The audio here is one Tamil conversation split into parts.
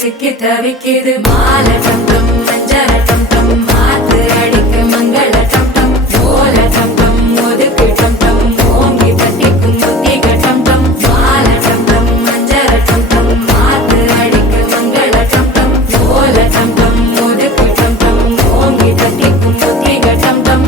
சிக்கி தவிக்குது மால டம் டம் மஞ்சள டம் டம் மாத்து அடிக்க மங்கள டம் டம் ஓல டம் டம் ஒதுக்கு டம் டம் ஓங்கி தட்டிக்கும் புத்திக டம் டம் மால டம் டம் மஞ்சள டம் டம் மாத்து அடிக்க மங்கள டம் டம் ஓல டம் டம் ஒதுக்கு டம் டம் ஓங்கி தட்டிக்கும் புத்திக டம் டம்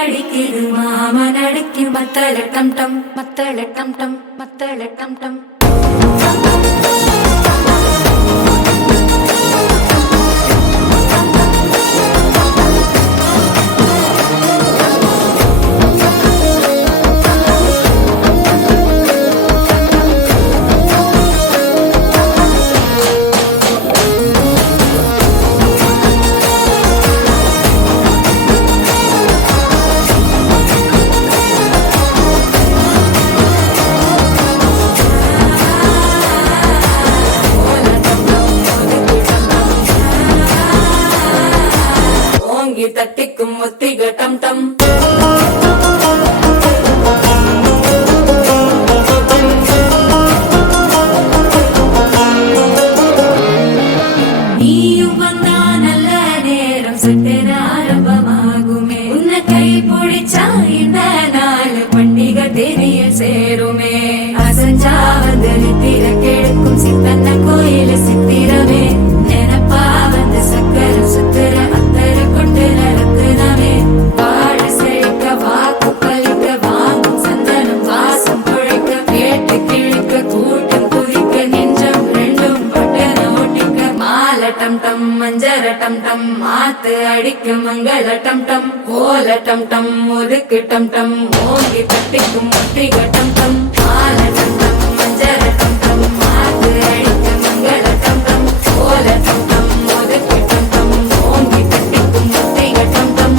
அடிக்குது மாமன் அடிக்கு மத்தள டம் டம் மத்தள டம் டம் மத்தள டம் டம் தட்டிக்கும் முத்திக டம் டம் நீயும் வந்தா நல்ல நேரம் சட்டென ஆரம்பமாகுமே உன்னை கை பிடிச்சா இந்த நாள் பண்டிகை தெரிய சேருமே அசஞ்சா வந்து நித்திர கெடுக்கும் சித்தன்ன கோயில சித்திரமே நினைப்பா வந்து சக்கர சுத்திர அத்தர கொண்டு நடக்குதமே வாழ செழிக்க வாக்கு பலிக்க வாங்கும் சந்தனம் வாசம் குழைக்க கேட்டு கிழிக்க கூட்டம் குதிக்க நெஞ்சம் ரெண்டும் பட்டன ஒட்டிக்க மால டம் டம் மஞ்சர டம் டம் மாத்து அடிக்க மங்கள டம் டம் கோல டம் டம் ஒதுக்கு டம் டம் ஓங்கி தட்டிக்கும் முத்திக டம் டம் மால டம் டம் மஞ்சர டம் டம் மாத்து அடிக்க மங்கள டம் டம் கோல டம் டம் ஒதுக்கு டம் டம் ஓங்கி தட்டிக்கும் முத்திக டம் டம்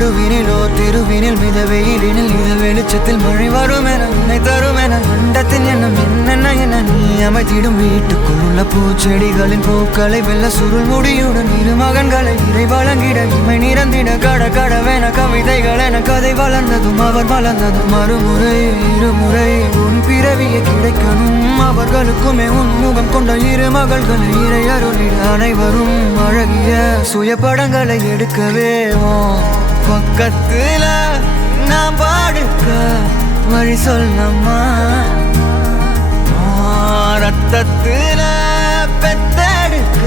நடுவினிலோ திருவினில் மித வெயிலினில் இத வெளிச்சத்தில் மழை வரும் என உன்னை தரும் என அண்டத்தின் எண்ணம் என்னென்ன என நீ அமைத்திடும் வீட்டுக்குள் உள்ள பூச்செடிகளின் பூக்களை வெல்ல சுருள் முடியுடன் இரு மகன்களை இறை வழங்கிட இமை நிறந்திட கட கடவென கவிதைகள் என கதை வளர்ந்ததும் அவர் வளர்ந்ததும் மறுமுறை இருமுறை உன் பிறவியை கிடைக்கணும் அவர்களுக்குமே உன் முகம் கொண்ட இரு மகள்களை இறை அருளிட அனைவரும் அழகிய சுய படங்களை எடுக்கவே பக்கத்துல நான் பாடுக்க வழி சொல்லம்மா ரத்தத்துல பெத்தெடுக்க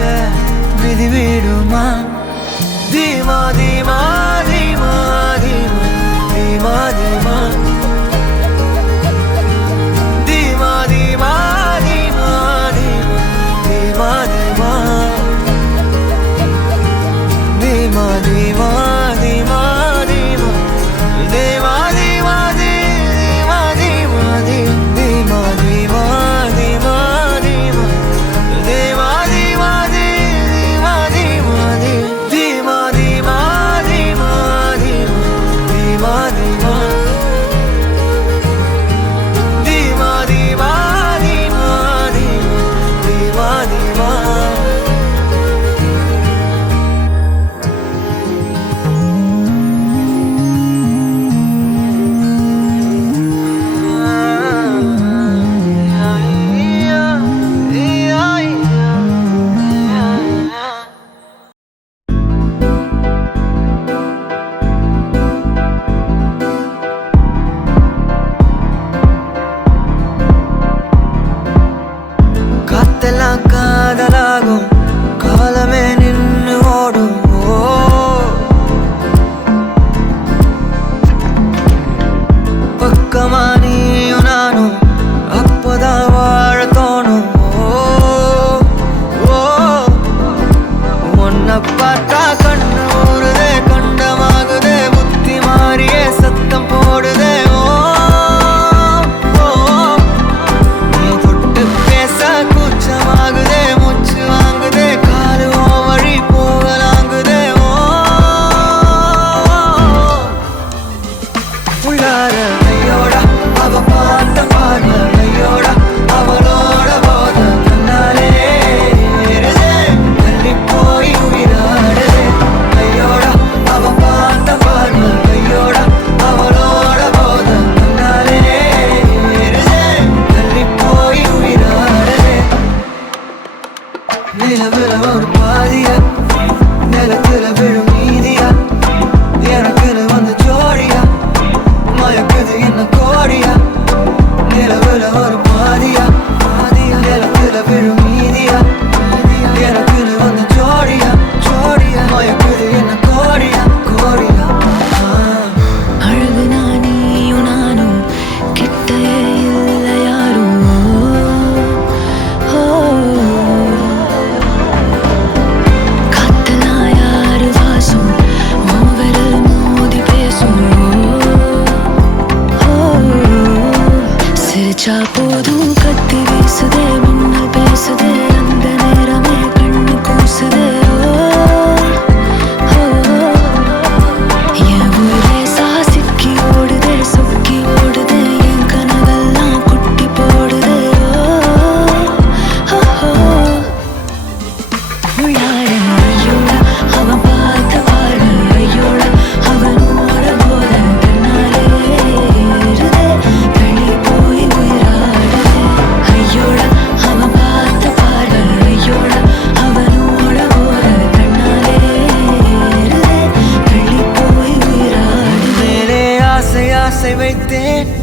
விதி விடுமா தீமா தீமா தீமா தீமா தீமா தீமா தீமா தீமா தீமா தீமா தீமா தீமா காதலாகும் காலமே நின்று ஓடும் பக்கமா நீயும் நானும் அப்பதான் வாழ தோணும் உன்னை பார்த்தா கண்ணு ஊறுதே கண்டமாகுதே புத்தி மாறியே சத்தம் போடுதே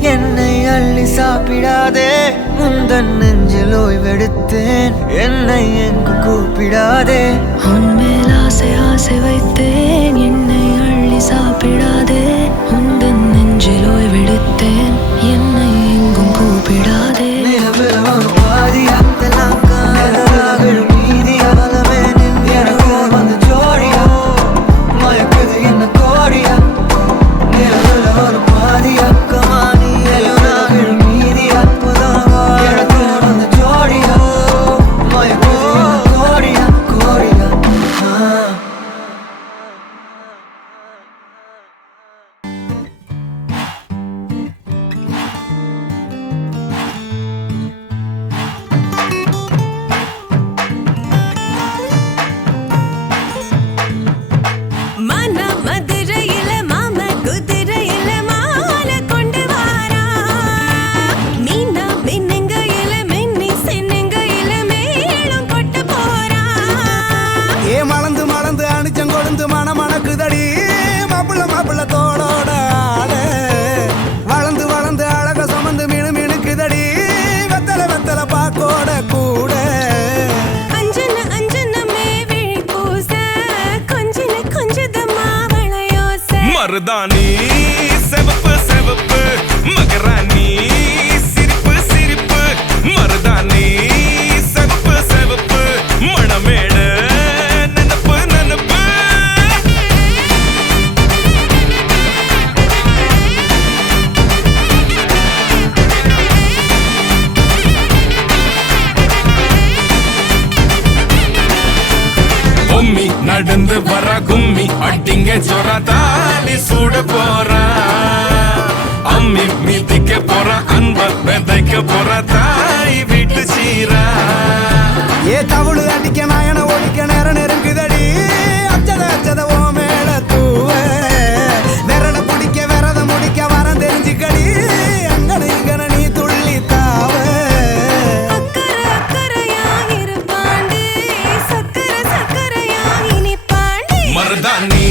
என்னை அள்ளி சாப்பிடாதே உந்தன் நெஞ்சில் ஓய்வெடுத்தேன் என்னை எங்கு கூப்பிடாதே உன்மேல் ஆசை ஆசை வைத்தேன் என்னை அள்ளி சாப்பிடாதே உந்தன் நெஞ்சில் ஓய்வெடுத்தேன் என்னை எங்கும் கூப்பிடாதே மருதாணி செவப்பு செவப்பு மகராணி சிரிப்பு சிரிப்பு மருதாணி செவப்பு செவப்பு மணமேடு நனப்பு நனப்பு பொம்மி நடந்து வர கும்மி அட்டிங்க சொர தாலி சூட போறா அம்மி மீதிக்க போற அன்ப விதைக்க போற தாய் வீட்டு சீரா ஏ தவுளு அடிக்க நாயன ஓடிக்க நேரம் நெருங்குதடி அச்சத அச்சத ஓ மேல தூவ விரட பிடிக்க விரத முடிக்க வரம் தெரிஞ்சுக்கடி அங்கன இங்கன நீ துள்ளி தாவ அக்கறை அக்கறையாயிருப்பாண்டி சக்கரை சக்கரையாயினிப்பாண்டி மருதாணி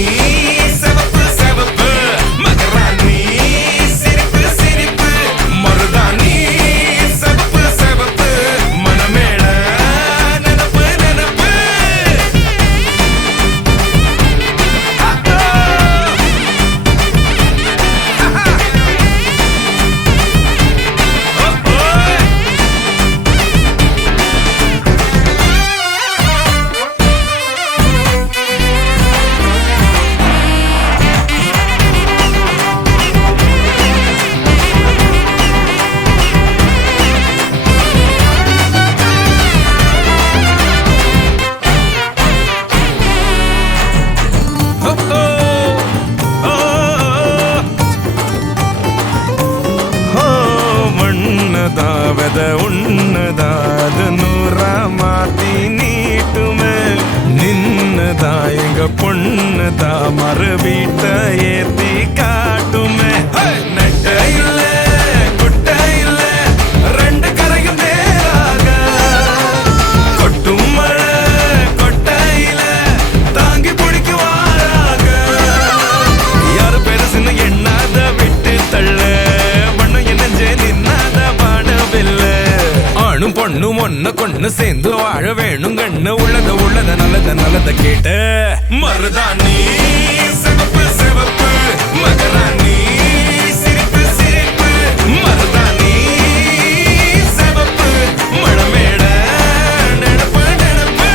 செவப்பு செவப்பு மகராணி சிரிப்பு சிரிப்பு மருதாணி செவப்பு செவப்பு மணமேட நனப்பு நனப்பு மண்ணதாவத உன்னதாது நூறா மாத்தி நீட்டுமே நின்னதா எங்க பொண்ணுதா மறு வீட்ட ஏத்தி காட்டுமே நெட்ட இல்ல குட்ட இல்ல ரெண்டு கரையும் நேராக கொட்டும் மழை கொட்டையில தாங்கி பிடிக்குவாராக யாரு பெருசுன்னு எண்ணாத விட்டு தள்ள மண்ணும் என்னஞ்சே நின்னாத வானவில்ல ஆணும் பொண்ணும் ஒன்ன கொண்டு சேர்ந்து வாழ வேணும் கண்ணு உள்ளத உள்ளத நல்லத நல்லத கேட்ட மருதாணி சிவப்பு சிவப்பு மகராணி சிரிப்பு சிரிப்பு மருதாணி சிவப்பு மழமேட நெனப்பு நெனப்பு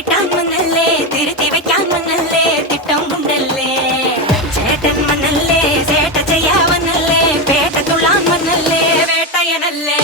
വിട്ടാൻ വന്നല്ലേ തിരുത്തി വെക്കാൻ വന്നല്ലേ തിട്ടം ഉണ്ടല്ലേ ചേട്ടൻ വന്നല്ലേ ചേട്ട ചെയ്യാവന്നല്ലേ പേട്ട തുള്ളാൻ വന്നല്ലേ വേട്ടയനല്ലേ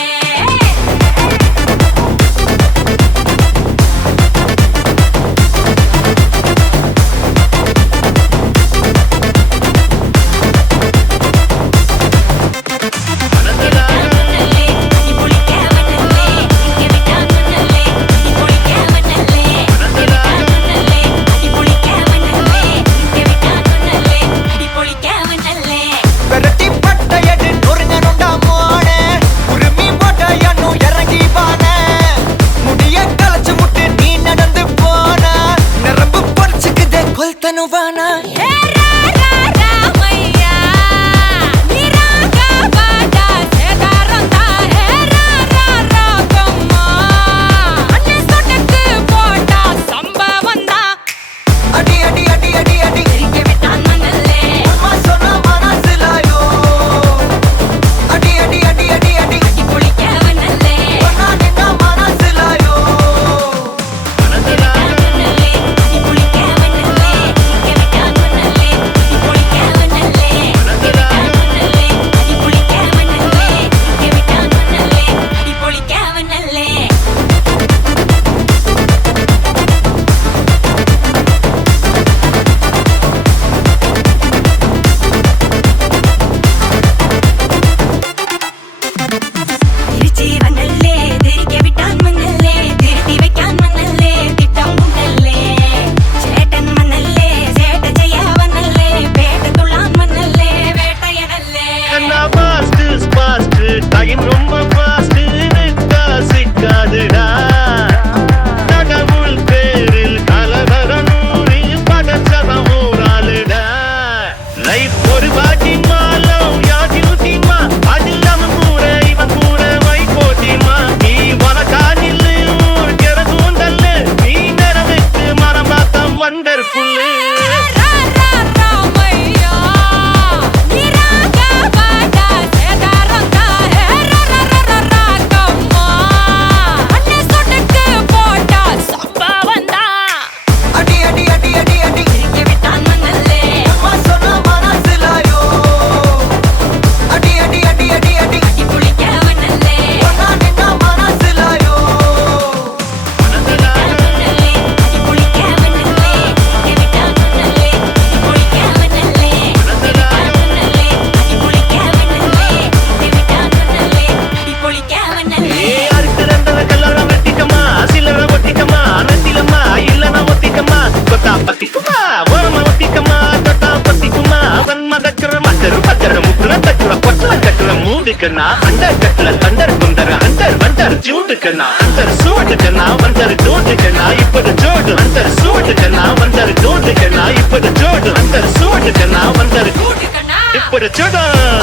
अंदर कटल अंदर कुंदर अंदर वंदर जूडकना अंदर सूडकना वंदर जूडकना इप्पद जोड अंदर सूडकना वंदर जूडकना इप्पद जोड अंदर सूडकना वंदर जूडकना इप्पद जोड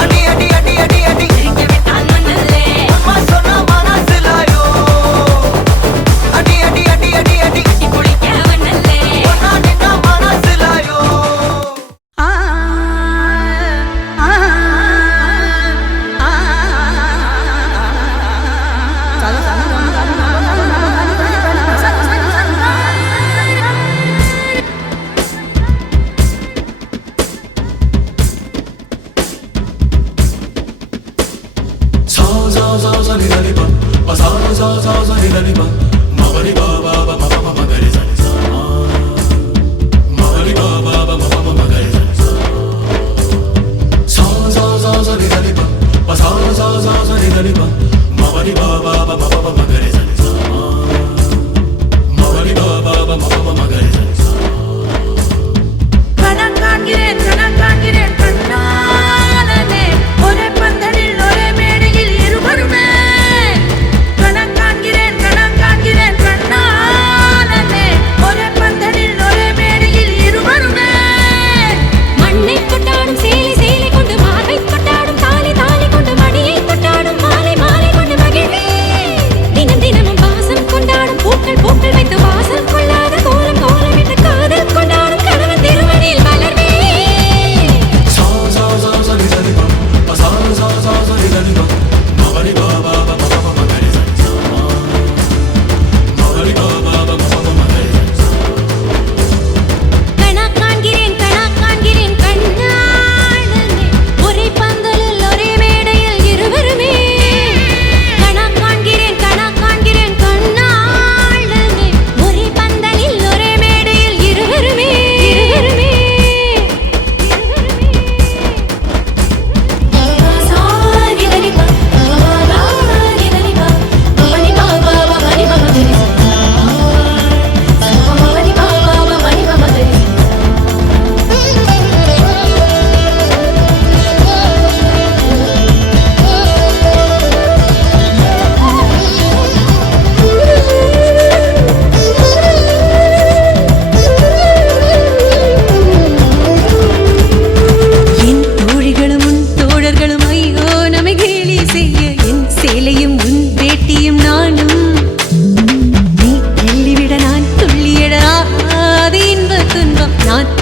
अडी अडी अडी अडी अडी തിരികെ വിട്ടാൻ വന്നല്ലേ അമ്മ சொன்ன മനസ്സിലായോ അടി അടി അടി അടി അടി പൊളിക്കാൻ വന്നല്ലേ ഒന്നാ നിന്ന മനസ്സിലായോ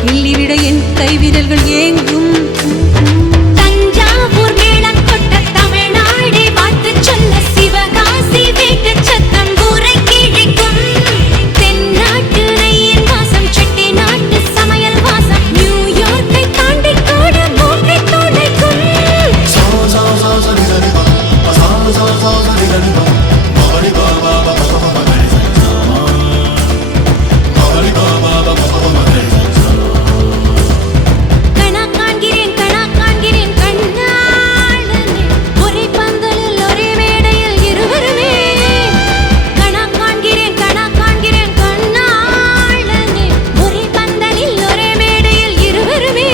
கிள்ளிவிட என் கைவிரல்கள் ஏங்கும். தஞ்சாவூர் மேளம் கொட்ட தமிழ்நாடே பார்த்து சொல்ல சிவகாசி வீட்டு சத்தம் ஊரை கிழிக்கும். தென்னாட்டு நெய்யின் வாசம் செட்டி நாட்டு சமையல் வாசம் நியூயார்க்கை தாண்டி கூட மூக்கை துடைக்கும். கணா காண்கிறேன் கண்ணாளனே ஒரே பந்தலில் ஒரே மேடையில் இருவருமே. கணா காண்கிறேன் கண்ணாளனே ஒரே பந்தலில் ஒரே மேடையில் இருவருமே.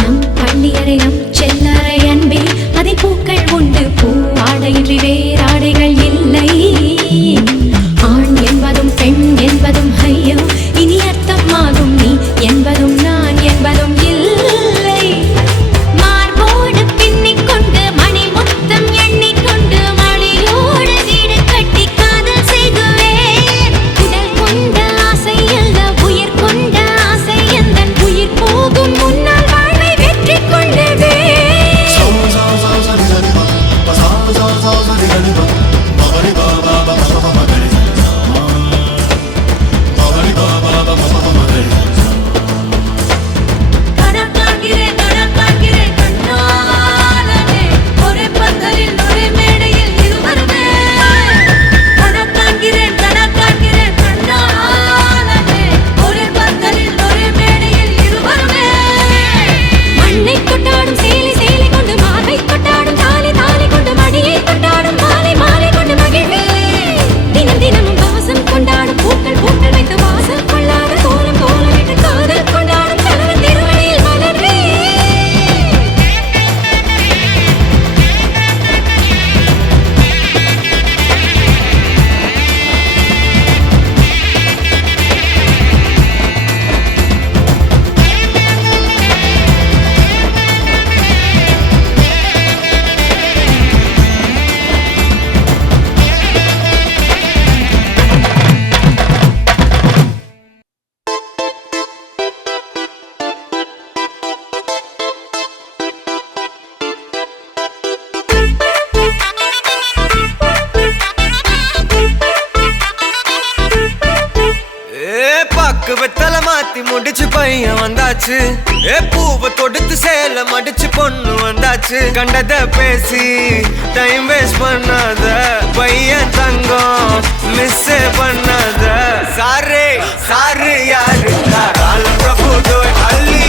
நம் பள்ளியறை நம் செல்லறை அன்பே அதை பூக்கள் உண்டு பூவாடையின்றி வேறாடைகள் இல்லை. ஆண் என்பதும் பெண் என்பதும் ஐயோ இனி அர்த்தமாகும் நீ என்பதும் நான் என்பதும் இல்லை. மார்போடு பின்னிக் கொண்டு மணி முத்தம் எண்ணிக்கொண்டு மணியோடு வீடு கட்டி காதல் செய்குவேன். உடல் கொண்ட ஆசை அல்ல உயிர் கொண்ட ஆசை எந்தன் உயிர் போகும் முன்னால் வாழ்வை வெற்றி கொண்டதே. கணா காண்கிறேன் கண்ணாளனே ஒரே பந்தலில் ஒரே மேடையில் இருவருமே. கணா காண்கிறேன் கண்ணாளனே ஒரே பந்தலில் ஒரே மேடையில் இருவருமே. மண்ணை கொட்டாடும் சேலை கொண்டு மார்பை கொட்டாடும் தாலி கொண்டு மடியை கொண்டாடும் மாலை கொண்டு மகிழ்வே. தினமும் வாசம் கொண்டாடும் பூக்கள் வைத்து வாசல் கொள்ளாத கோலமிட்டு காதல் கொண்டாடும் கணவன் திருவடியில் மலர்வே. பாக்கு வெத்தல மாத்தி முடிச்சு பையன் வந்தாச்சு. பூவை தொடுத்து சேல மடிச்சு பொண்ணு வந்தாச்சு. கண்டத பேசி டைம் வேஸ்ட் பண்ணாத பையன் தங்கம் மிஸ் பண்ணாத. சாரு யாரு கால பிரபு டோய் அள்ளி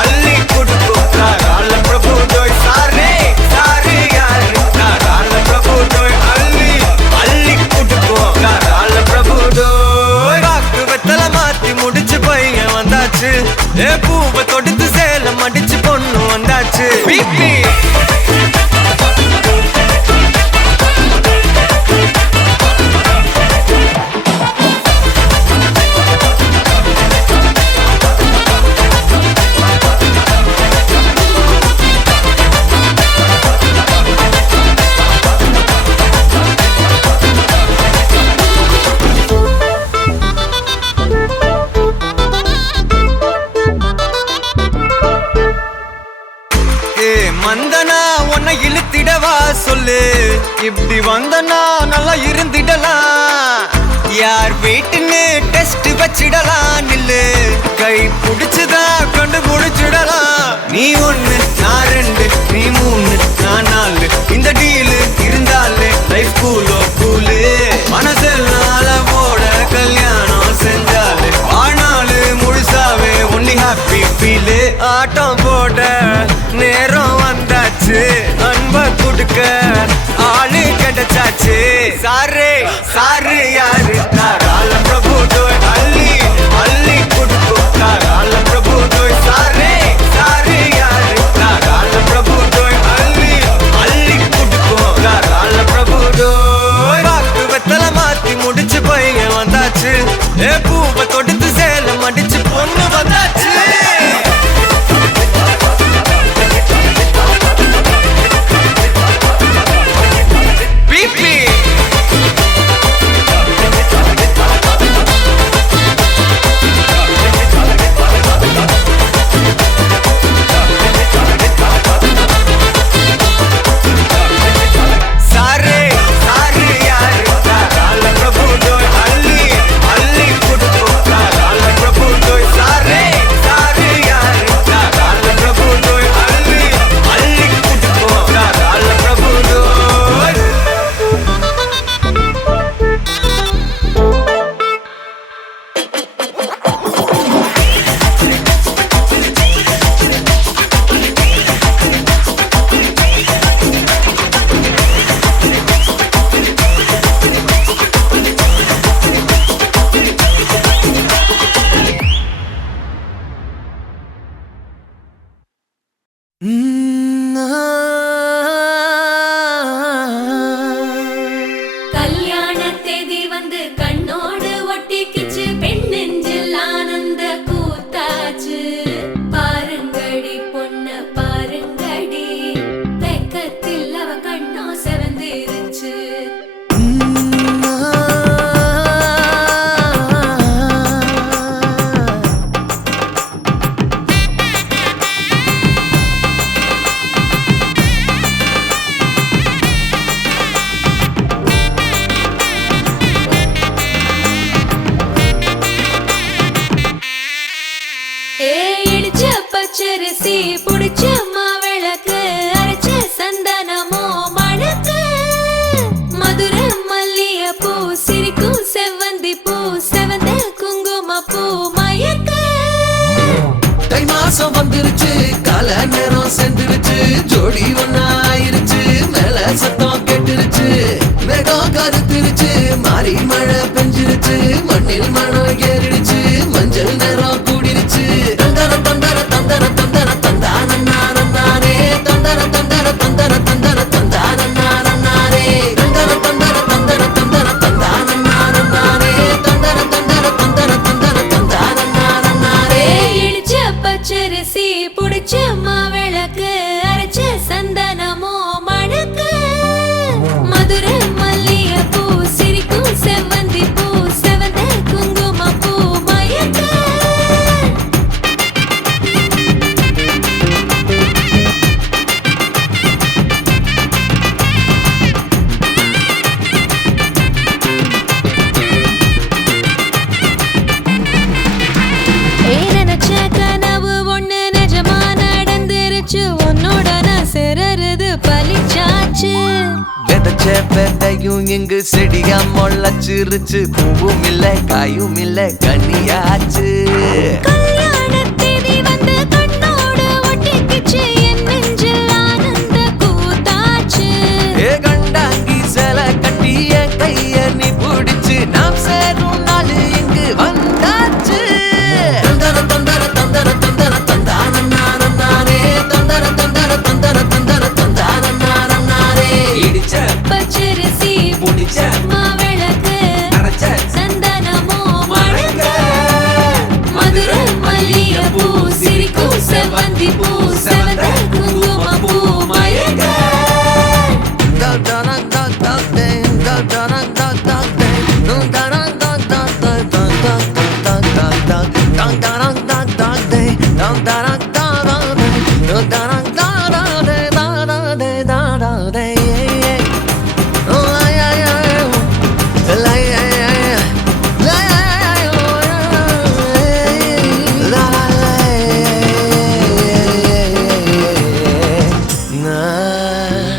அள்ளி குடுக்கும் கால பிரபு டோய். சாரு யாரு கால பிரபு டோய் அள்ளி அள்ளி குடுக்கும் கால பிரபு டோய். பாக்கு வெத்தல மாத்தி முடிச்சு பையன் வந்தாச்சு. பூவை தொடுத்து சேல மடிச்சு பொண்ணு வந்தாச்சு. பிபி மந்தனா உன்னை இழுத்திடவா சொல்லு. இப்படி வந்தனா நல்லா இருந்திடலாம். யார் வீட்டுன்னு டெஸ்ட் வச்சிடலாம். நில்லு கை புடிச்சுதா கண்டுபிடிச்சிடலாம். நீ ஒண்ணு நான் ரெண்டு நீ மூணு நான் நாலு. இந்த டீலு இருந்தாலே லைஃப் கூலோ கூலு. மனசெல்லாம் அளவோட கல்யாணம் செஞ்சாலே ஆனாலு முழுசாவே ஒன்லி ஹாப்பி. ஆட்டம் போட நேரம் வந்தாச்சு அன்ப குடுக்க ஆளு கிடைச்சாச்சு சாரு சாரு யாரு தாராள பிரபு தோய் அள்ளி அள்ளி குடுக்கும் தாராள பிரபு தோய் சாரு சாரு யாரு தாராள பிரபு தோய் அள்ளி அள்ளி குடுக்கும் தாராள பிரபு தோய் பாக்கு வெத்தல மாத்தி முடிச்சு பையன் வந்தாச்சு ஏ பூவை தொடுத்து சேலம் அடிச்சு பொண்ணு வந்தாச்சு பிபி சாரே சாரு யாரு தாராள பிரபு தோய் அள்ளி அள்ளி குடுக்கும் தாராள பிரபு தோய் சாரே சாரு யாரு தாராள பிரபு தோய் அள்ளி அள்ளி குடுக்கும் தாராள பிரபு தோய் கல்யாண தேதி வந்து கண்ணோடு ஒட்டிக்கிச்சு பெண் நெஞ்சில் ஆனந்த கூத்தாச்சு பாருங்கடி பொண்ண பாருங்கடி வெக்கத்தில் அவ கண்ணோ செவந்திருச்சு இடிச்ச பச்சரிசி புடிச்ச மாவிளக்கு அரைச்ச சந்தனமோ மணக்கு மதுரை மல்லிய பூ சிரிக்கும் செவ்வந்தி பூ செவந்த குங்கும பூ மயக்க தை மாசம் வந்துருச்சு கால நேரம் சென்றுருச்சு ஜோடி ஒன்னாயிருச்சு மேல சத்தம் கேட்டுருச்சு மேகம் கருத்துருச்சு மாறி மழை பெஞ்சிருச்சு மண்ணில் மணம் ஏறிடுச்சு மஞ்சள் நேரம் கூடிருச்சு தந்தர தந்தர தந்தர தந்தர தந்தானே தந்தர தந்தர தந்தர தந்தர தந்தானே தந்தர தந்தர தந்தர தந்தர தந்தானே தந்தர தந்தர தந்தர தந்தர தந்தானே இடிச்ச பச்சரிசி புடிச்ச மாவிளக்கு அரைச்ச சந்தனமோ மணக்கு மதுரை மல்லிய பூ சிரிக்கும் செவ்வந்தி பூ செவந்த குங்கும பூ மயக்க நினைச்ச கனவு ஒண்ணு நிஜமா நடந்துருச்சு உன்னோட நான் சிறருது பலிச்சாச்சு விதைச்ச விதையும் இங்கு செடியா முளைச்சிருச்சு பூவும் இல்ல காயும் இல்ல கனியாச்சு கல்யாண தேதி வந்து கண்ணோடு ஒட்டிக்கிச்சு என் நெஞ்சில் ஆனந்த கூத்தாச்சு ஏ கண்டாங்கி சில கட்டி என் கைய நீ பிடிச்சு நாம் சேரும் நாள் இங்கு வந்தாச்சு தந்தர தந்தர தந்தர தந்தர தந்தானே தந்தர தந்தர தந்தர தந்தர தந்தானே இடிச்ச பச்சரிசி புடிச்ச மாவிளக்கு அரைச்ச சந்தனமோ மணக்க மதுரை மல்லிய பூ சிரிக்கும் செவ்வந்தி பூ செவந்த குங்கும பூ மயக்க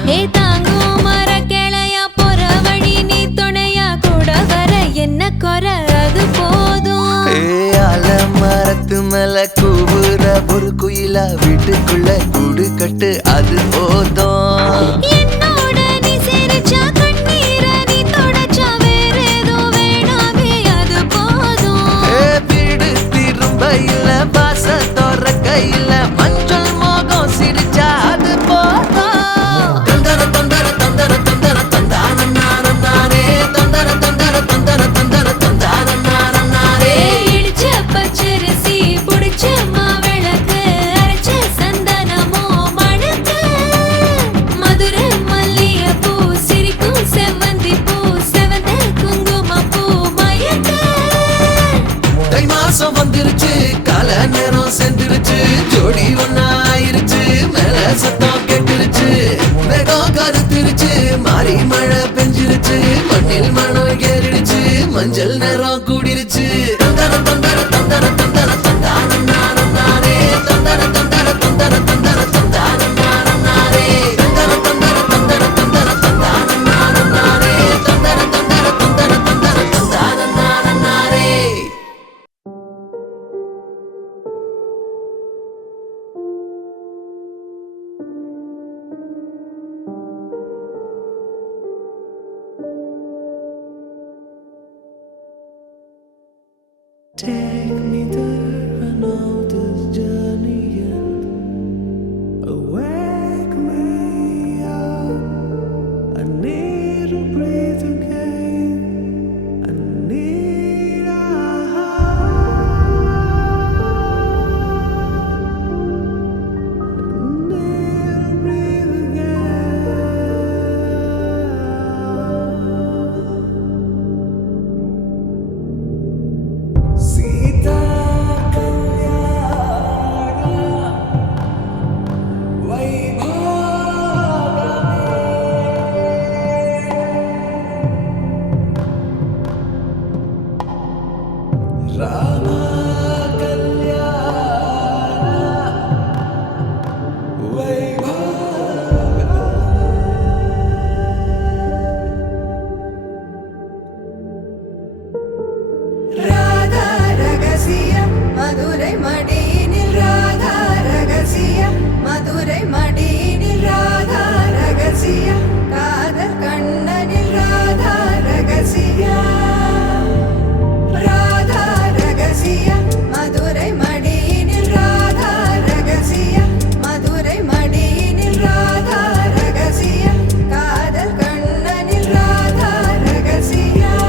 ஏ தாங்கும் மர கிளையா போற வழி நீ துணையா கூட வர என்ன குறை அது போதும் மரத்து மேல கூவுற ஒரு குயிலா வீட்டுக்குள்ள கூடு கட்டு அது போதும். என்னோட நீ சிரிச்சா கண்ணீர நீ தொடச்சா வேற ஏதோ வேணாமே அது போதும். வீடு திரும்ப இல்ல பாச தோற கையில மஞ்சள் மோகம் சிரிச்சா அது போதும். தந்தர தந்தர தந்தர தந்தர தந்தான நானே தந்தர தந்தர தந்தர தந்தர தந்தான நானே. இடிச்ச பச்சரிசி புடிச்ச மாவிளக்கு அரைச்ச சந்தனமோ மணக்கு. மதுரை மல்லிகைப்பூ சிரிக்கும் செவ்வந்தி பூ செவந்த குங்குமப்பூ மயக்க. தை மாசம் வந்துருச்சு கால நேரம் செந்துருச்சு ஜோடி ஒன்னாயிருச்சு மேல சத்தம் கேட்டுருச்சு வேகம் கருத்துருச்சு மாறி மழை பெஞ்சிருச்சு மண்ணில் மணம் ஏறிடுச்சு மஞ்சள் நேரம் கூடிருச்சு. தந்தர தந்தர தந்தர தந்தர தந்தான நானே தந்தர தந்தர தந்தர தந்தர தந்தான நானே தந்தர தந்தர தந்தர தந்தர தந்தான நானே தந்தர தந்தர தந்தர தந்தர தந்தான நானே. Take me there, I know this journey ends. Wake me up, I need to breathe again. I need a breathe again. Sita Rama Kalyana Radha ரகசியம் மதுரை மடியினில் ராதா ரகசியம் மதுரை மடியினில் ராதா ரகசியம் காதல் கண்ணனில் ராதா ரகசியம். ராதா ரகசியம் மதுரை மடியினில் ராதா ரகசியம் மதுரை மடியினில் ராதா ரகசியம் காதல் கண்ணனில் ராதா ரகசியம்.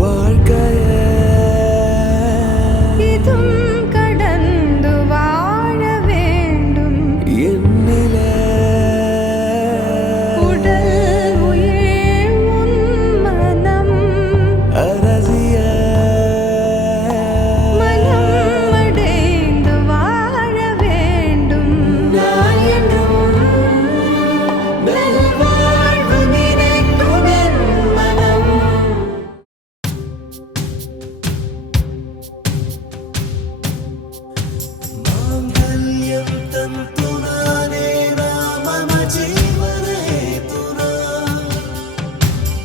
வாழ்க்கையே இதும் கடந்து வாழ வேண்டும். என்னிலே உடல் உயிர் உன் மனம் அரசிய மனம் அடைந்து வாழ வேண்டும். நான் என்றும் நல்வாழ்வு நினைக்கும் என் மனம். मांगल्यं तन्तुनानेन मम जीवनहेतुना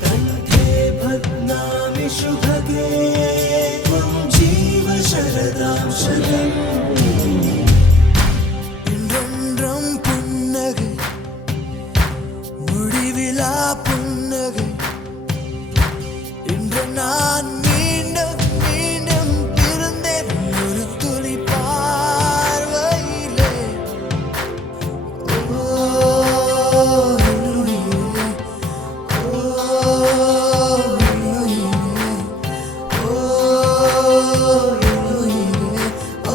कण्ठे बध्नामि शुभगे त्वं जीव शरदां शतम् இன்றொன்றும் புன்னகை முடிவிலா புன்னகை இன்று நான் மீண்டும் மீண்டும் பிறந்தேன் ஒரு துளி பார்வையிலே. ஓ என்னுயிரே, ஓ என்னுயிரே, ஓ என்னுயிரே, ஓ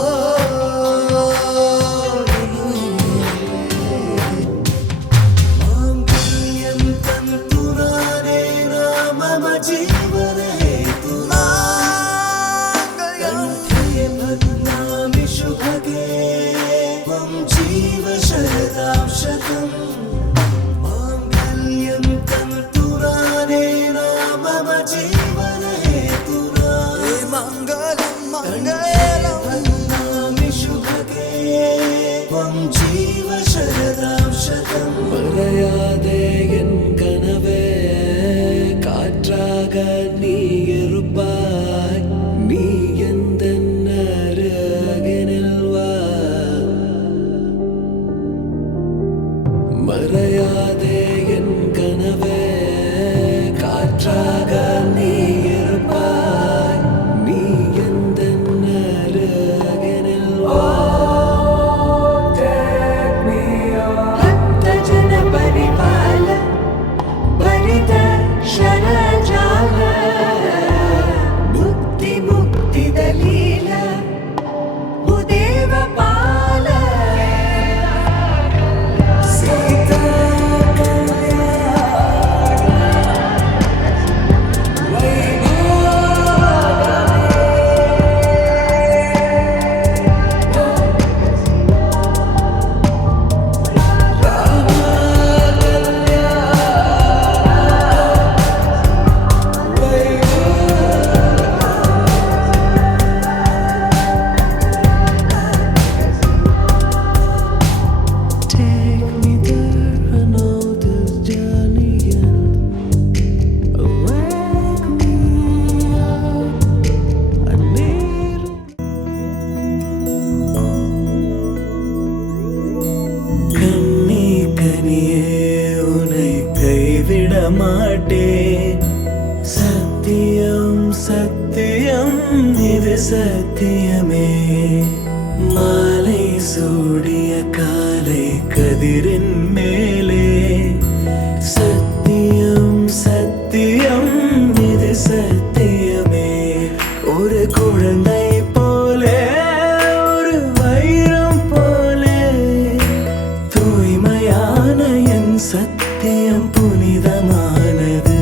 என்னுயிரே. मांगल्यं तन्तुनानेन मम जीवनहेतुना कण्ठे बध्नामि शुभगे त्वं जीव शरदां शतम् मांगल्यं तन्तुनानेन मम जीवनहेतुना मङ्गलं मङ्गलं बध्नामि शुभगे त्वं जीव शरदां शतम् மறையாதே என் கனவே காற்றாக நீ இருப்பாய் நீ எந்த அருகே சத்தியமே மாலை சூடிய காலை கதிரின் மேலே சத்தியம் சத்தியம் இது சத்தியமே ஒரு குழந்தை போலே ஒரு வைரம் போலே தூய்மையான என் சத்தியம் புனிதமானது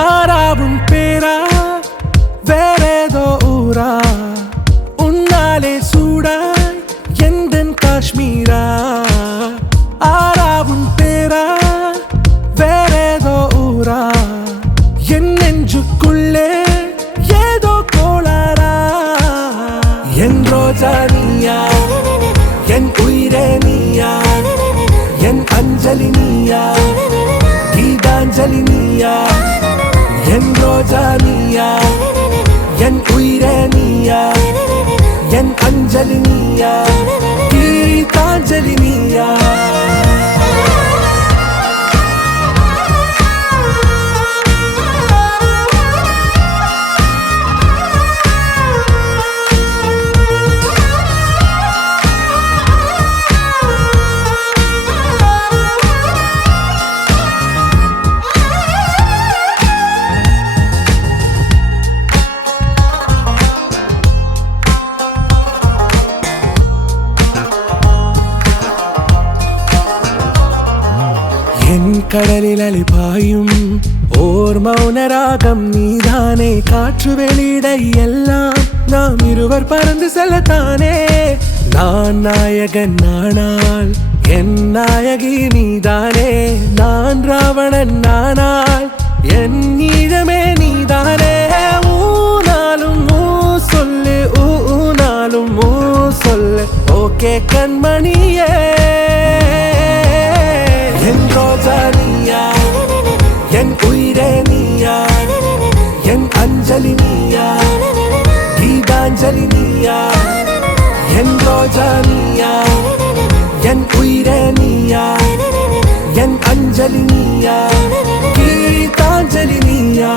ஆறாவும் பேரா வேறேதோ ஊரா உன்னாலே சூடாய் எந்தன் காஷ்மீரா ஆறாவும் பேரா வேறேதோ ஊரா என் நெஞ்சுக்குள்ளே ஏதோ கோளாரா என் ரோஜா நீயா என் உயிரே நீயா என் அஞ்சலி நீயா கீதாஞ்சலி நீயா என் ரோஜா நீயா என் உயிரே நீயா என் அஞ்சலி நீயா கீதாஞ்சலி நீயா கடலில் அலிபாயும் ஓர் மௌனராகம் நீதானே காற்று வெளியிட எல்லாம் நாம் இருவர் பறந்து செல்லத்தானே நான் நாயகன் நானால் என் நாயகி நீதானே நான் ராவணன் நானால் என் ஈழமே நீதானே ஊனாலும் ஊ சொல்லு ஊனாலும் ஊ சொல்லு ஓகே கண்மணியே என் ரோஜா நீயா என் உயிரே நீயா என் அஞ்சலி நீயா கீதாஞ்சலி நீயா என் ரோஜா நீயா என் உயிரே நீயா என் அஞ்சலி நீயா கீதாஞ்சலி நீயா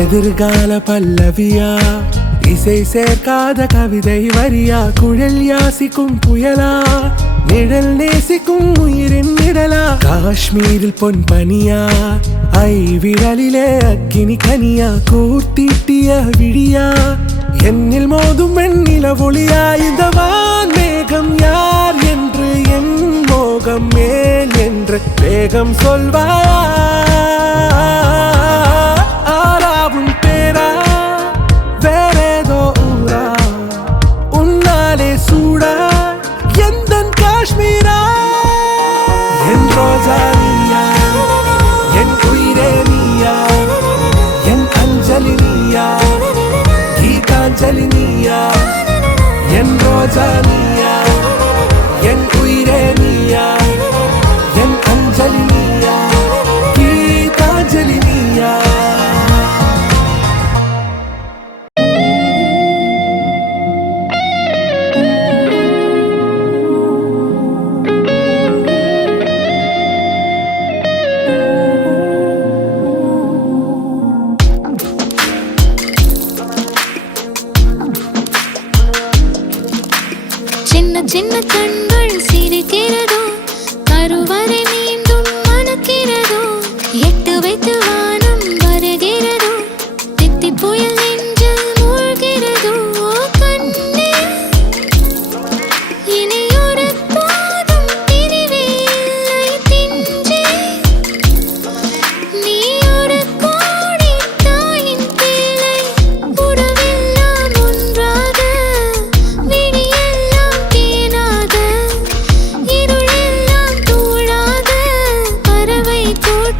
எதிர்கால பல்லவியா இசை சேர்க்காத கவிதை வரியா குழல் யாசிக்கும் புயலா நிழல் நேசிக்கும் உயிரின் நிழலா காஷ்மீரில் பொன் பனியா ஐ விரலிலே அக்கினி கனியா கூர்த்தீட்டிய விழியா என்னில் மோதும் வெண்ணில ஒளியா இந்த வான் மேகம் யார் என்று என் மோகம் மேல் என்று வேகம் சொல்வாயா ஆறாவும் பேரா வேறேதோ ஊரா உன்னாலே சூடா எந்தன் காஷ்மீரா என் ரோஜா நீயா என் உயிரே நீயா என் அஞ்சலி நீயா கீதாஞ்சலி நீயா என் ரோஜா நீயா என் உயிரே நீயா என் அஞ்சலி நீயா கீதாஞ்சலி நீயா சின்ன சின்ன கண்கள் சிரிக்கிறதோ கருவறை மீண்டும் மணக்கிறதோ எட்டு வைத்து வானம் வருகிறதோ தித்தி புயல் நெஞ்சில் மூழ்கிறதோ கண்ணே இனி ஒரு போதும் பிரிவே இல்லை பிஞ்சே நீ ஒரு கோடி தாயின் பிள்ளை உறவெல்லாம் ஒன்றாக விடியெல்லாம் தேனாக இருளெல்லாம் தூளாக பறவை கூட்டம்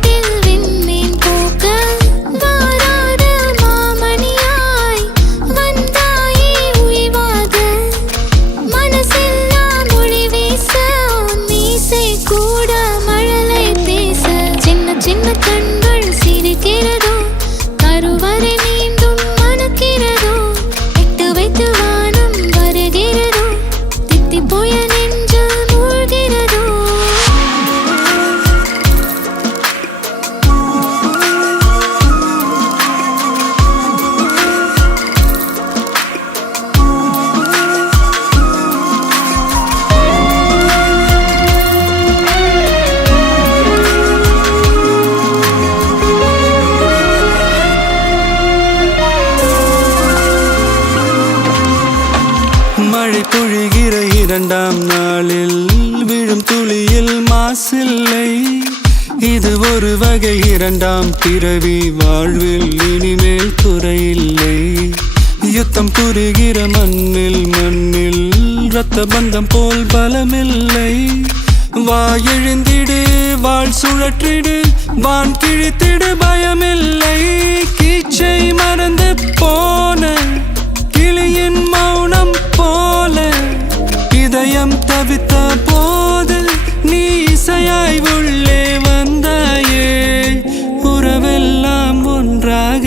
இரண்டாம் நாளில் விழும் துளியில் மாசில்லை. இது ஒரு வகை இரண்டாம் பிறவி, வாழ்வில் இனிமேல் குறையில்லை. யுத்தம் புரிகிற மண்ணில் இரத்த பந்தம் போல் பலமில்லை. வா எழுந்திடு, வாழ் சுழற்றிடு, வான் கிழித்திடு, பயமில்லை. கீச்சை மறந்து போன கிளியின் மௌனம் போல இதயம் தவித்த போது நீ இசையாய் உள்ளே வந்தாயே. உறவெல்லாம் ஒன்றாக,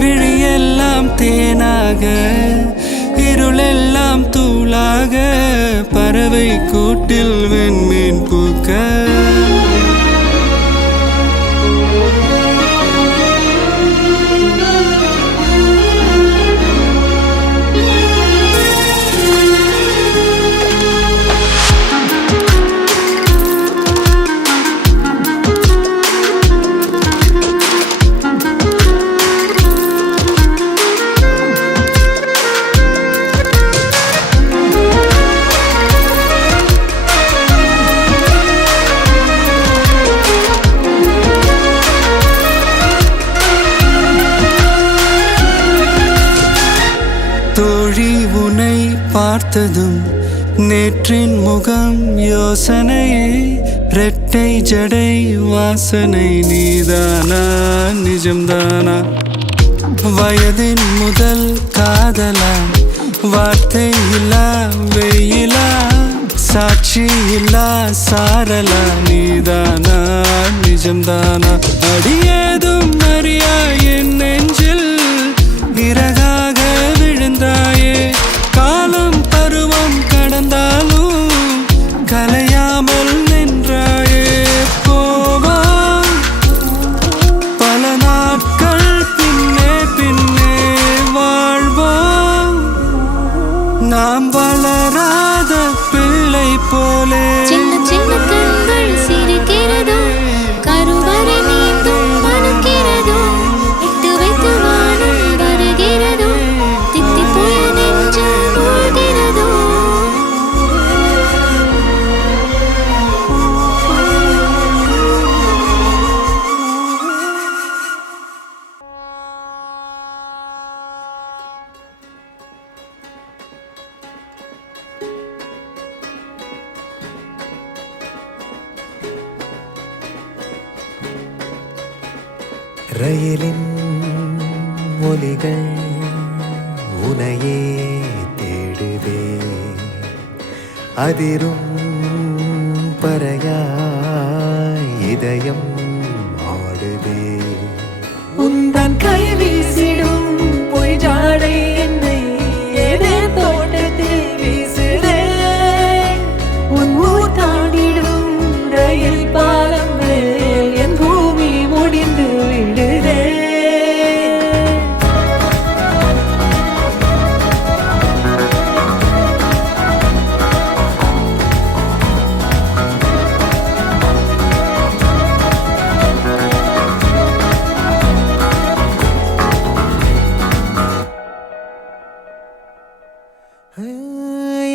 விழியெல்லாம் தேனாக, இருளெல்லாம் தூளாக, பறவை கூட்டில் வெண்மீன் பூக்க. தோழி உனை பார்த்ததும் நேற்றின் முகம் யோசனையே. ரெட்டை ஜடை வாசனை நீதானா, நிஜம்தானா? வயதின் முதல் காதலா, வார்த்தை இல்லா வெயிலா, சாட்சி இல்லா சாரலா, நீதானா, நிஜம்தானா? அடியேதும் அறியா என் நெஞ்சில் இறகாக விழுந்தாயே. காலம் பருவம் கடந்தாலும் கலையாமல் நின்றாயே. போவா பல நாட்கள் பின்னே பின்னே வாழ்வோம், நாம் வளராத பிள்ளை போலே. சின்ன சின்ன கண்கள் சிரிக்கிறதோ, கருவறை மீண்டும் மணக்கிறதோ, இட்டு வைத்து வானம் வருகிறதோ, தித்தி போய நெஞ்சு போகிறதோ. ரயிலின் ஒலிகள் உனையே தேடுவே, அதிரும் பறையாய் இதயம் ஆடுவே. உந்தன் கை வீசிடும் பொய் ஜாடை என்னை ஏதே தோட்டத்தில் வீசுதே. உன் ஊர் தாண்டிடும் ரயில் பாலம் மேல் என் பூமி முடிந்து விடுதே.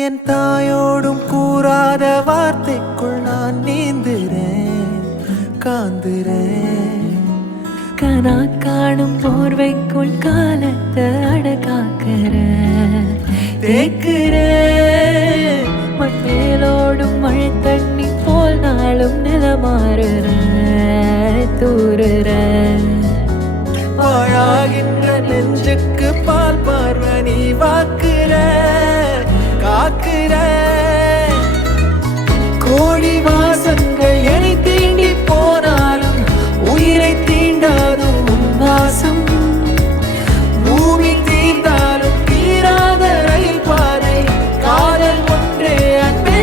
என் தாயோடும் கூறாத வார்த்தைக்குள் நான் நீந்துறேன், காந்துறேன். கனா காணும் போர்வைக்குள் காலத்தை அடக்காக்கிற தேக்குற. மண்ணேலோடும் மழை தண்ணி போல் நாளும் நிலமாறுற தூறுற. பாழாகின்ற நெஞ்சுக்கு பால் பார்வை நீ வாக்குற, காக்குற. கோடி வாசங்கள் என்னை தீண்டி போனாலும் உயிரை தீண்டாதும் உன் வாசம். பூமி தீர்ந்தாலும் தீராத ரயில் பாதை, காதல் ஒன்றே அன்பே.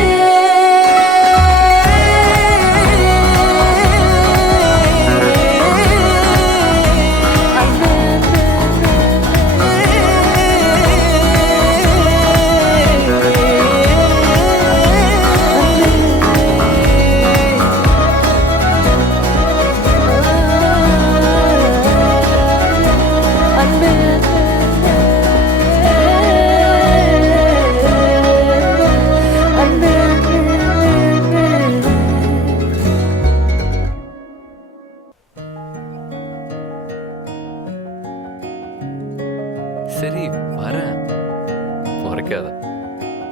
சிரிக்காத,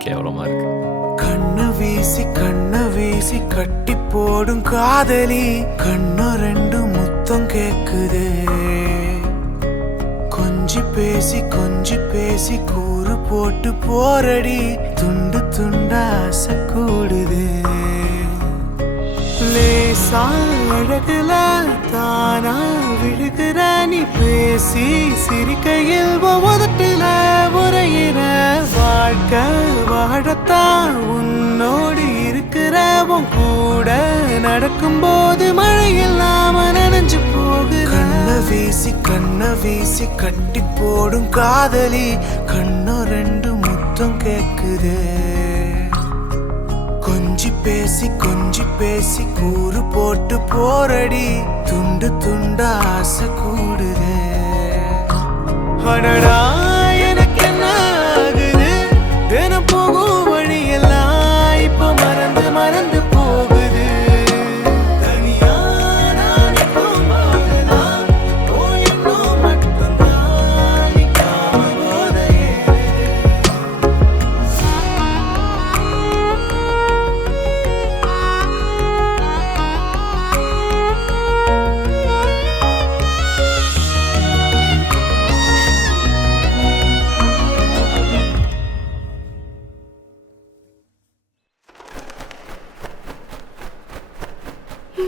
கேவலமா இருக்கு. கண்ண வீசி கட்டி போடும் காதலி, கண்ணு ரெண்டு முத்தம் கேக்குது. கொஞ்சி பேசி கூறு போட்டு போரடி, துண்டு துண்டா ஆசை கூடுது. லேசா அழகுல தானா விழுகிற நீ, பேசி சிரிக்கையில் உதட்டுல உரையிற. வாழ்க்கை வாழத்தான் உன்னோடு இருக்கிற, உன் கூட நடக்கும்போது மழையில் நாம நனைஞ்சு போகுற. கண்ண வீசி கட்டி போடும் காதலி, கண்ணு ரெண்டு முத்தம் கேக்குது. கொஞ்சி பேசி கூறு போட்டு போரடி, துண்டு துண்டா ஆசை கூடுது. அடடா எனக்கு என்ன ஆகுது, தினம் போகும் வழியெல்லாம் இப்ப மறந்து போகுது. தனியா நான் போகலாம், போயின்னும் மட்டும்தான் நிக்காம போதையே.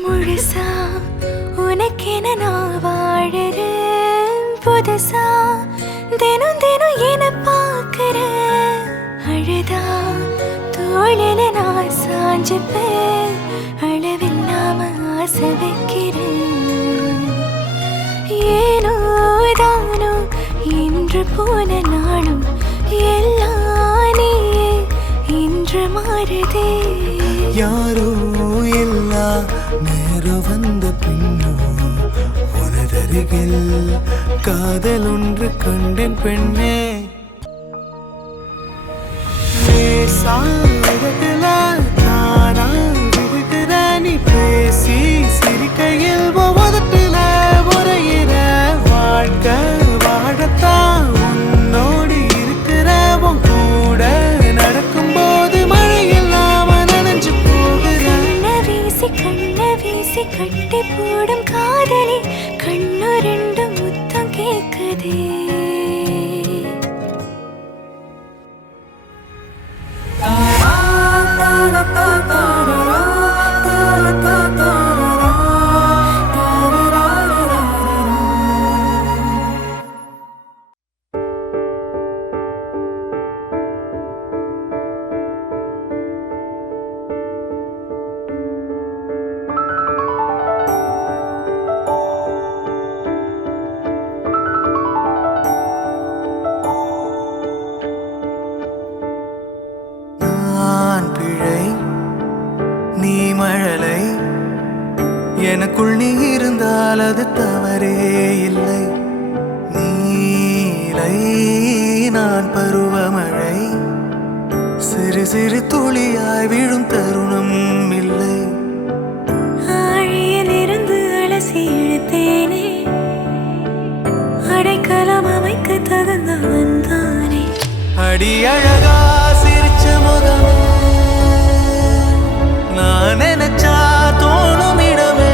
முழுசா உனக்கென நான் வாழறேன், புதுசா தினம் தினம் என பார்க்கிறேன். அழுதா தோளில நான் சாஞ்சுப்பேன், அளவில்லாம ஆசை வைக்கிறேன். ஏனோ தானோ இன்று போன நாளும் எல்லாம் நீயே இன்று மாறுதே. யாரோ எல்லா நேரம் வந்த பின்னோ உனதருகில் காதல் ஒன்று கண்டேன் பெண்ணே. லேசாயிரத்துல தானா விழுகிற நீ, பேசி சிரிக்கையில் உதட்டுல உரையிற. வாழ்க்கை வாழத்தான் உன்னோடு இருக்கிற, உன் கூட நடக்கும்போது மழையில் நாம நனைஞ்சு போகிற. கண்ண வீசி கட்டி போடும் காதலி, கண்ணு ரெண்டு முத்தம் கேக்குதே. எனக்குள் நீ இருந்தால் அது தவறே இல்லை. நீலை நான் பருவமழை, சிறு சிறு துளியாய் விழும் தருணம் இல்லை. ஆழியிலிருந்து அலசி இழுத்தேனே, அடைக்கலம் அமைக்க தகுந்தவன் தானே. அடி அழகா சிரிச்ச முகமே, நான் நினைச்சா தோணும் இடமே.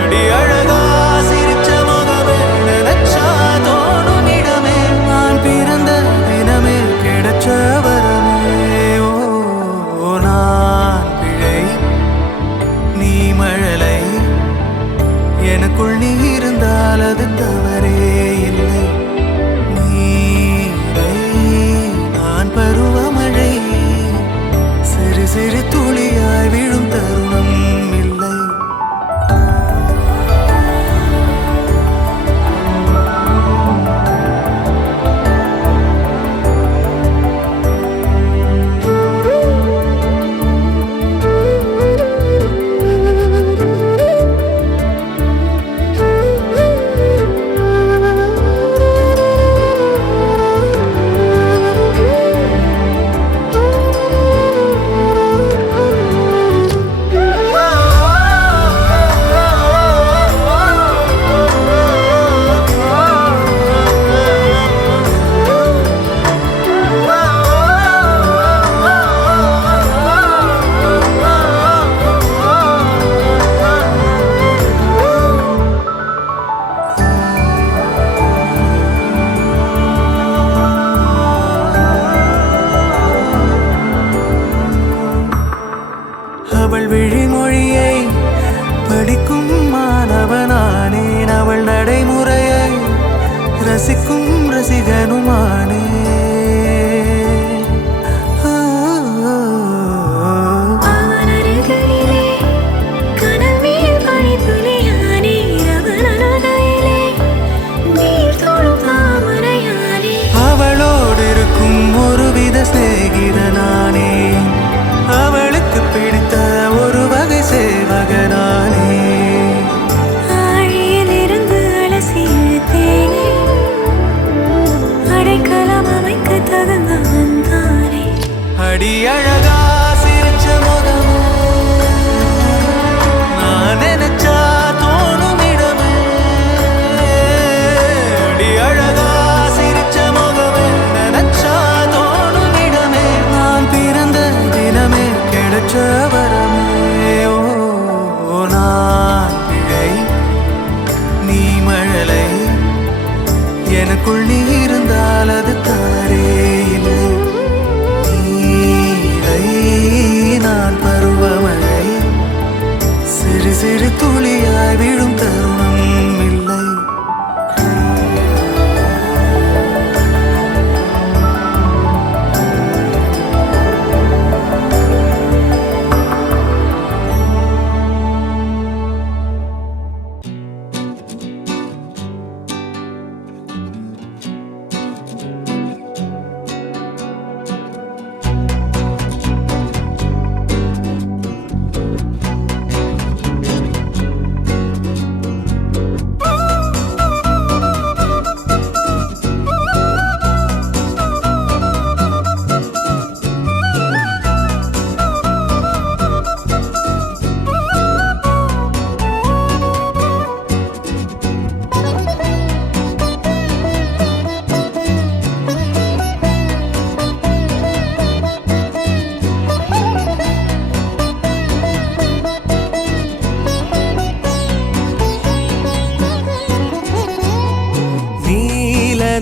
அடி அழகா சிரிச்ச முகமே, நினைச்சா தோணும் இடமே. நான் பிறந்த தினமே கிடைச்ச வரமே. ஓ நான் பிழை, நீ மழலை. எனக்குள் நீ இருந்தால் அது தவறே இல்லை. நான் பருவமழை, சிறு சிறு ரசிக்கும் ரசிகனுமானே அவளோடு இருக்கும் ஒருவித சிநேகிதனானே அவளுக்கு பிடித்த ஒரு வகை சேவகனானே ஆழியிலிருந்து அலசி இழுத்தேனே அடைக்கலம் அமைக்க தகுந்தவன் தானே அடி அழகா சிரிச்ச முகமோ நான் நினைச்சா தோணும் இடமே அடி அழகா சிரிச்ச முகமே நினைச்சா தோணும் இடமே நான் பிறந்த தினமே கிடைச்ச வரமே ஓ நான் பிழை நீ மழலை எனக்குள் நீ இருந்தால் அது தவறே இல்லை நான் பருவமழை சிறு சிறு துளியாய் விழும் தருணம் இல்லை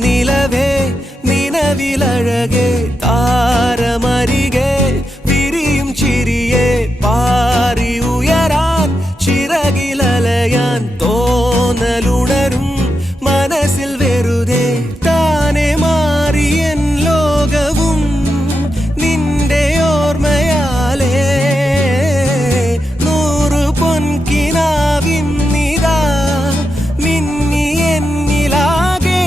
நிலவே நினவில் அழகே தாரமரிகே விரியும் சிறியே பாரி உயரான் சிறகில் அலையான் தோனலுணரும் மனசில் வெறுதே தானே மாறி என் லோகവും നിന്റെ ഓർമ്മയാലേ നൂറു പൊൻകിനാവിന്നിതാ മിന്നി എന്നിലാകെ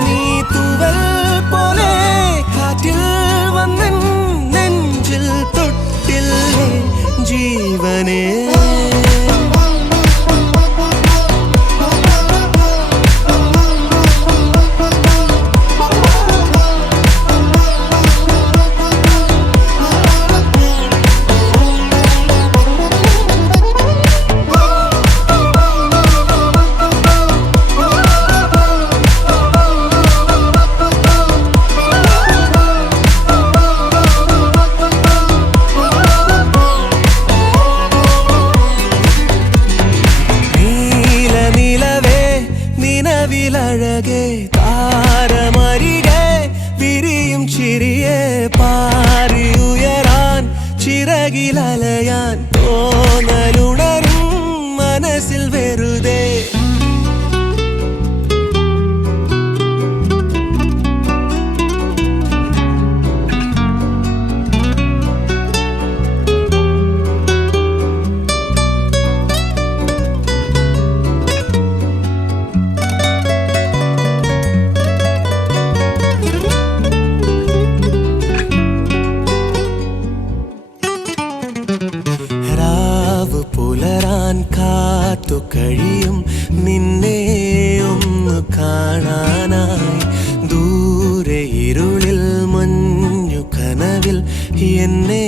നീ തൂവൽ പോലെ കാറ്റിൽ വന്നെൻ നെഞ്ചിൽ തൊട്ടില്ലേ ജീവനേ അഴകേ താരമരികെ വിരിയും ചിരിയെ പാറി ഉയരാൻ ചിറകിലലയാൻ തോന്നലുണരും മനസ്സിൽ വെറുതെ പുലരാൻ കാത്തു കഴിയും നിന്നെ ഒന്ന് കാണാനായി ദൂരെ ഇരുളിൽ മഞ്ഞു കനവിൽ എന്നെ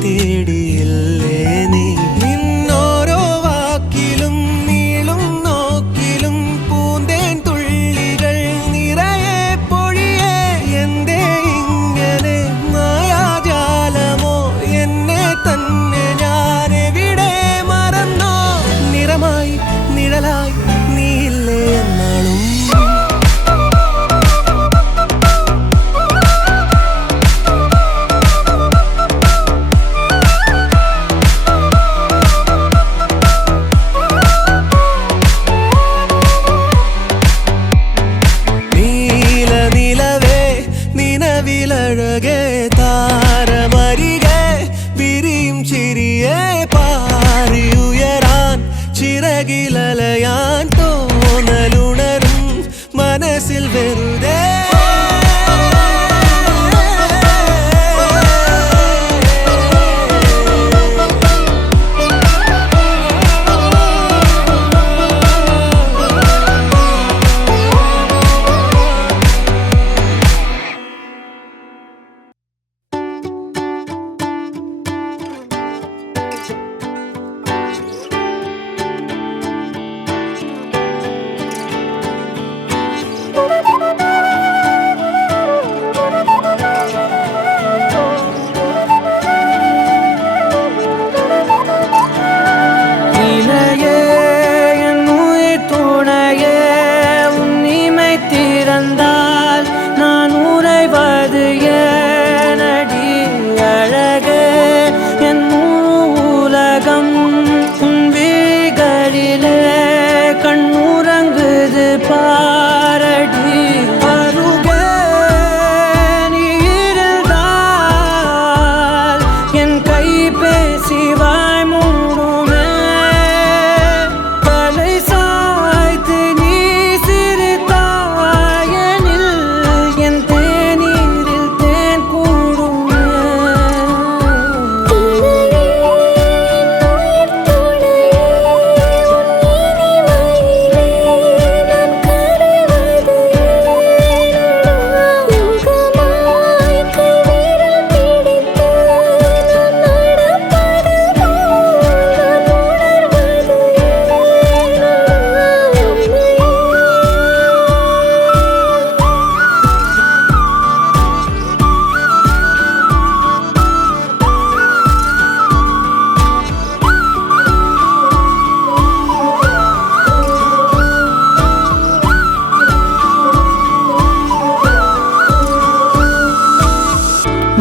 തേടിയില്ലേ നീ നിന്നോരോ വാക്കിലും നീളും നോക്കിലും പൂന്തേൻ തുള്ളികൾ നിറയെ പൊഴിയെ എന്തേ ഇങ്ങനെ മായാജാലമോ എന്നെ തന്നെ ഞാനെവിടെ മറന്നോ നിറമായി നിഴലായി നീയില്ലേ എന്നാളും കനവിലഴകെ താരമരികെ വിരിയും ചിരിയെ പാറിയുയരാൻ ചിറകിലലയാൻ തോന്നലുണരും മനസ്സിൽ വെറുതെ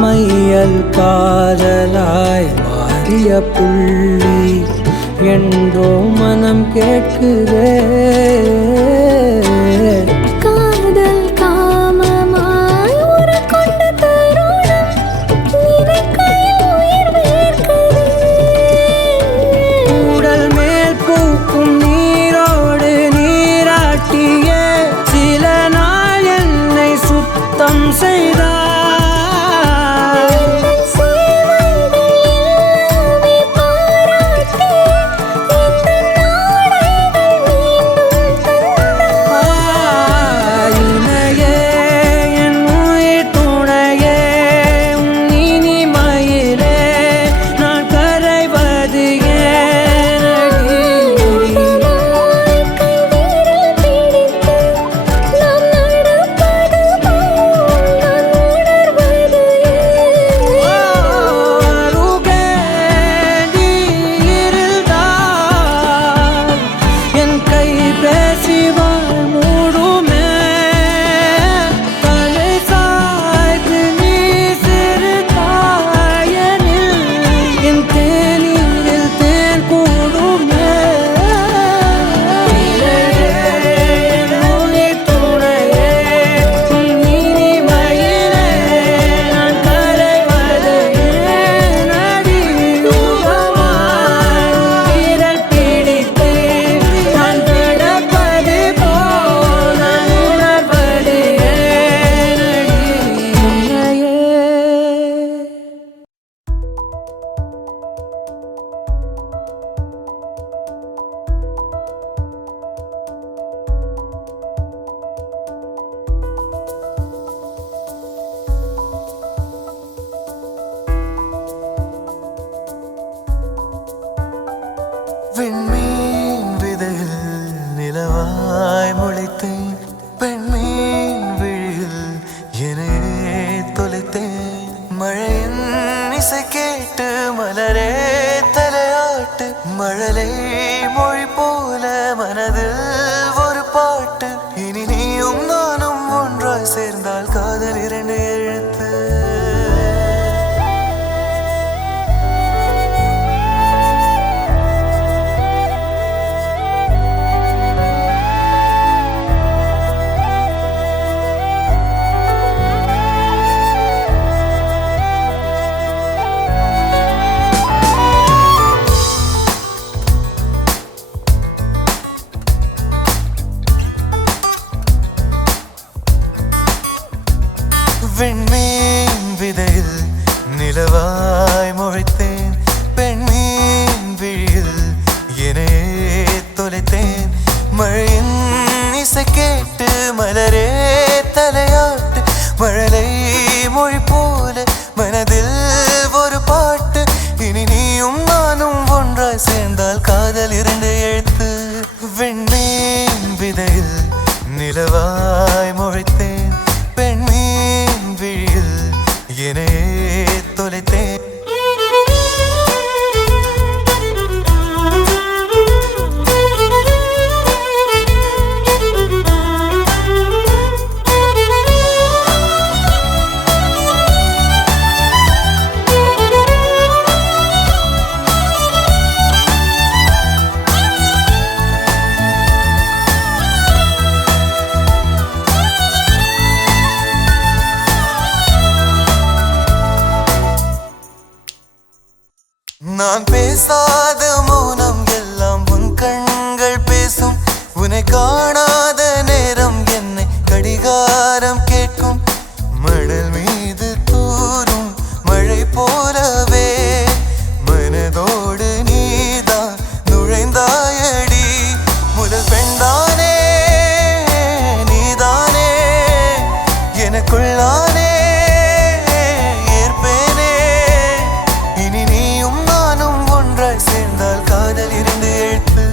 மையல் காதலாய் மாறிய புள்ளி என்றோ மனம் கேட்குதே காதல் காமமாய் உருக்கொண்ட தருணம் நினைக்கையில் உயிர் வேர்க்குதே உடல் மேல் பூக்கும் நீரோடு நீராட்டிய சில நாள் என்னை சுத்தம் செய்தார் விண்மீன் விதையில் நிலவாய் முளைத்தேன் பெண்மீன் விழியில் என்னையே தொலைத்தேன் மழையின் இசை கேட்டு மலரே தலையாட்டு மழலை மொழி போல மனதில் ஒரு பாட்டு இனி நீயும் நானும் ஒன்றாய் சேர்ந்தால் காதல் இரண்டு எழுத்து விண்மீன் விதையில் நிலவாய் முளைத்தேன் பெண்மீன் விழியில் என்னையே தொலைத்தேன் மழையின் இசை கேட்டு மலரே தலையாட்டு மழலை மொழி போல மனதில் ஒரு பாட்டு இனி நீயும் நானும் ஒன்றாய் சேர்ந்தால் காதல் இரண்டு எழுத்து விண்மீன் விதையில் நிலவாய் முளைத்தேன் பெண்மீன் விழியில் என்னையே தொலைத்தேன் நான் பேசாத மௌனம் எல்லாம் உன் கண்கள் பேசும் உன்னை காணாத நேரம் என்னை கடிகாரம் கேட்கும் மணல் மீது தூரும் மழை போலவே மனதோடு நீதான் நுழைந்தாயடி முதல் பெண்தானே நீதானே எனக்குள்ளானே சேர்ந்தால் காதல் இரண்டு எழுத்து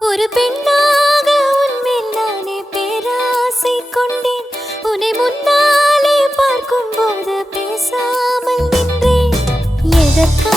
ஒரு பெண்ணாக உன்மேல் நானே பேராசை கொண்டேன் உன்னை முன்னாலே பார்க்கும் போது பேசாமல் நின்றேன் எதற்காக